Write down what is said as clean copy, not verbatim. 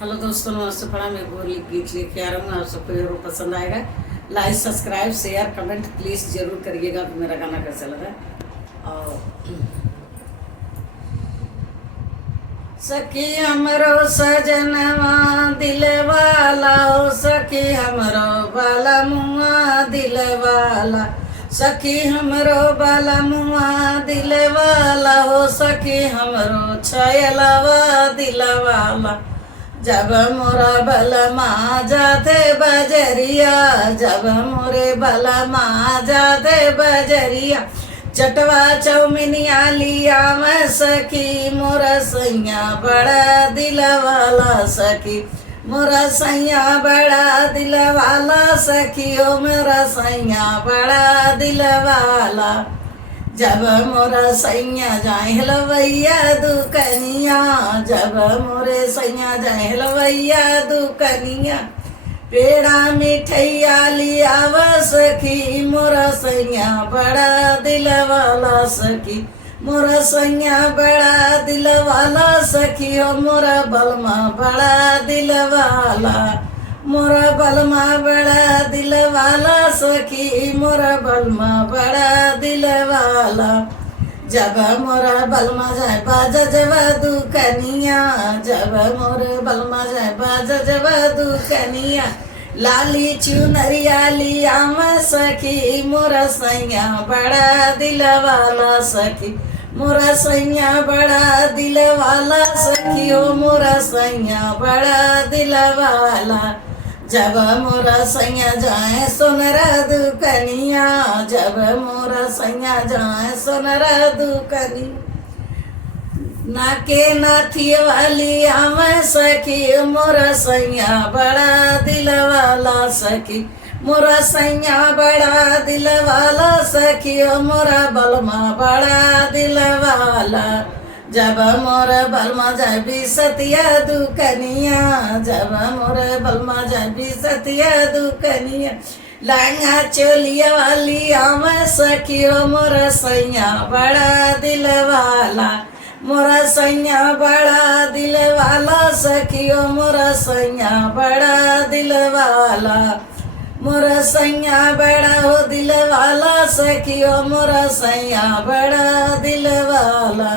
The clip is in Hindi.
हेलो दोस्तों, नमस्ते प्रणाम। मैं गोर गीत लेके आ रहा हूँ, आप सबको जरूर पसंद आएगा। Like, subscribe, share, comment please जरूर करिएगा कि मेरा गाना कैसा लगा। और सखी हमरो सजनवा दिल वाला हो, सखी हमरो बाला मुआ दिल वाला, सखी हमरो बाला मुआ दिल वाला हो, सखी हमरो छयलवा दिल वाला। जब मोरा बलमा जाते बजरिया, जब मोरे बलमा जाते बजरिया, चटवा चौमिनिया लिया मैं सखी, मोरा सैया बड़ा दिल वाला सखी, मोरा सैया बड़ा दिल वाला सखी, ओ मेरा सैया बड़ा दिल वाला। जब मोरा सैया जाए हलवैया दुकनिया, जब मोरे सैया जाए हलवैया दुकनिया, पेड़ा मिठैया लिया व सखी, मोरा सैया बड़ा दिल वाला सखी, मोरा सैया बड़ा दिल वाला सखी, ओ मोरा बलमा बड़ा दिल वाला, मोरा बलमा बड़ा दिल वाला सखी, मोरा बलमा बड़ा दिल वाला। जब मोरा बलमा जाए बाजा जवा दुकनिया, जब मोरे बलमा जाए बाजा जवा दुकनिया, लाली चुनरिया लिया मैं सखी, मोरा सैया बड़ा दिल वाला सखी, मोरा सैया बड़ा दिल वाला सखी, ओ मोरा सैया बड़ा दिल वाला। जब मोरा सैया जाए सोनरा दुकनिया, जब मोरा सैया जाए सोनरा दुकनिया, नाके नाथी वाली आवे सखी, मोरा सैया बड़ा दिल वाला सखी, मोरा सैया बड़ा दिल वाला सखी, ओ मोरा बलमा बड़ा दिल वाला। जब मोर बलमा जाए बिसतिया दुकनिया, जब मोर बलमा जाए बिसतिया दुकनिया, लहंगा चोलिया वाली आवे सखी, ओ मोरा सैया बड़ा दिल वाला, मोरा सैया बड़ा दिल वाला सखी, ओ मोरा सैया बड़ा दिल वाला, मोरा सैया बड़ा हो दिल वाला सखी, ओ मोरा सैया बड़ा दिल वाला।